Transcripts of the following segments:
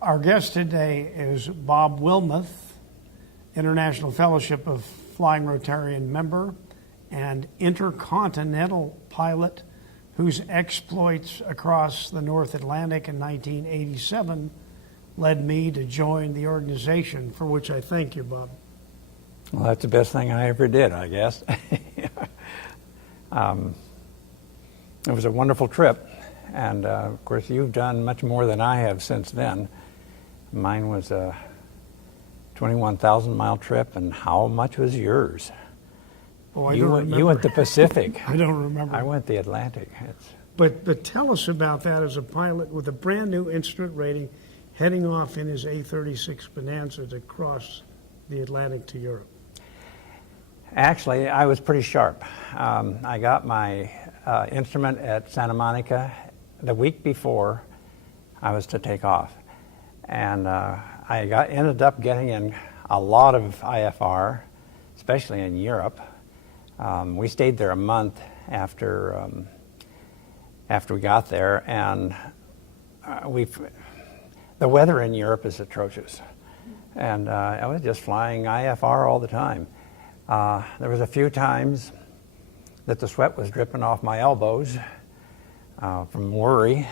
Our guest today is Bob Wilmeth, International Fellowship of Flying Rotarian member and intercontinental pilot whose exploits across the North Atlantic in 1987 led me to join the organization, for which I thank you, Bob. Well, that's the best thing I ever did, I guess. It was a wonderful trip, and of course you've done much more than I have since then. Mine was a 21,000-mile trip, and how much was yours? Oh, You went the Pacific. I don't remember. I went the Atlantic. But tell us about that as a pilot with a brand new instrument rating, heading off in his A-36 Bonanza to cross the Atlantic to Europe. Actually, I was pretty sharp. I got my instrument at Santa Monica the week before I was to take off. And I ended up getting in a lot of IFR, especially in Europe. We stayed there a month after we got there, and the weather in Europe is atrocious. And I was just flying IFR all the time. There was a few times that the sweat was dripping off my elbows from worry.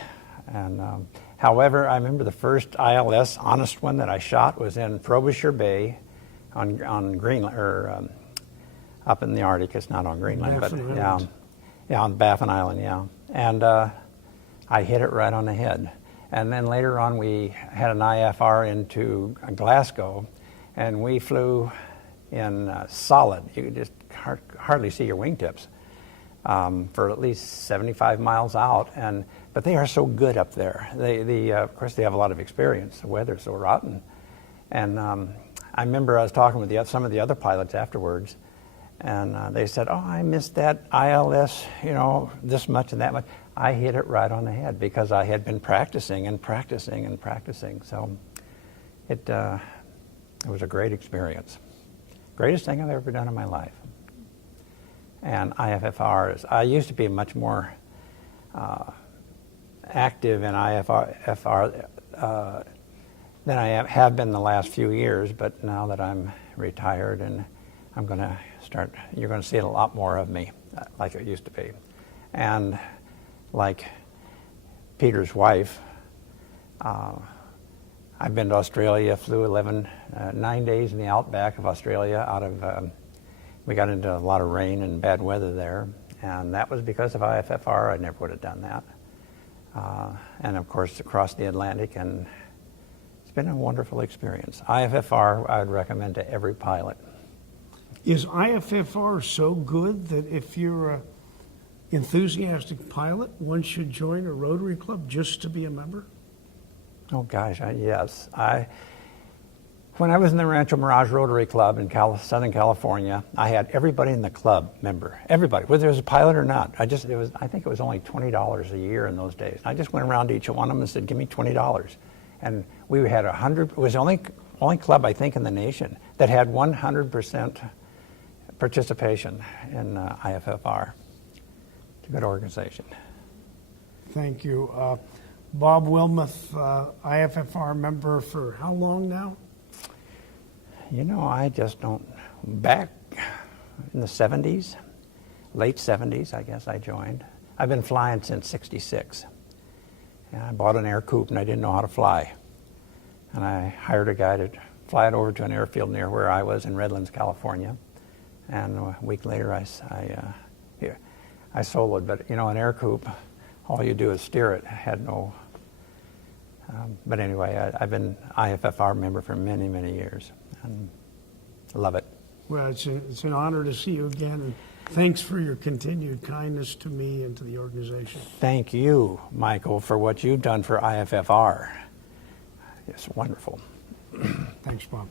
And however, I remember the first ILS honest one that I shot was in Frobisher Bay on Greenland, or up in the Arctic. It's not on Greenland, but yeah, on Baffin Island, yeah. And I hit it right on the head. And then later on, we had an IFR into Glasgow, and we flew in solid. You could just hardly see your wingtips for at least 75 miles out. But they are so good up there. Of course, they have a lot of experience. The weather's so rotten. And I remember I was talking with some of the other pilots afterwards, and they said, "Oh, I missed that ILS, this much and that much." I hit it right on the head because I had been practicing and practicing and practicing. So it was a great experience. Greatest thing I've ever done in my life. And IFFR I used to be much more active in IFFR than I have been the last few years, but now that I'm retired, and you're going to see a lot more of me like it used to be. And like Peter's wife, I've been to Australia, flew 9 days in the outback of Australia we got into a lot of rain and bad weather there, and that was because of IFFR. I never would have done that. And of course, across the Atlantic, and it's been a wonderful experience. IFFR, I would recommend to every pilot. Is IFFR so good that if you're an enthusiastic pilot, one should join a Rotary Club just to be a member? Oh gosh, yes. When I was in the Rancho Mirage Rotary Club in Southern California, I had everybody in the club member. Everybody, whether it was a pilot or not. I think it was only $20 a year in those days. I just went around to each one of them and said, "Give me $20." And we had 100. It was the only club, I think, in the nation that had 100% participation in IFFR. It's a good organization. Thank you. Bob Wilmeth, IFFR member for how long now? I just don't. Back in the 70s, late 70s, I guess I joined. I've been flying since '66. And I bought an air coupe and I didn't know how to fly. And I hired a guy to fly it over to an airfield near where I was in Redlands, California. And a week later, I soloed. But an air coupe, all you do is steer it. Had no. But anyway, I've been IFFR member for many, many years, and love it. Well, it's an honor to see you again, and thanks for your continued kindness to me and to the organization. Thank you, Michael, for what you've done for IFFR. It's wonderful. Thanks, Bob.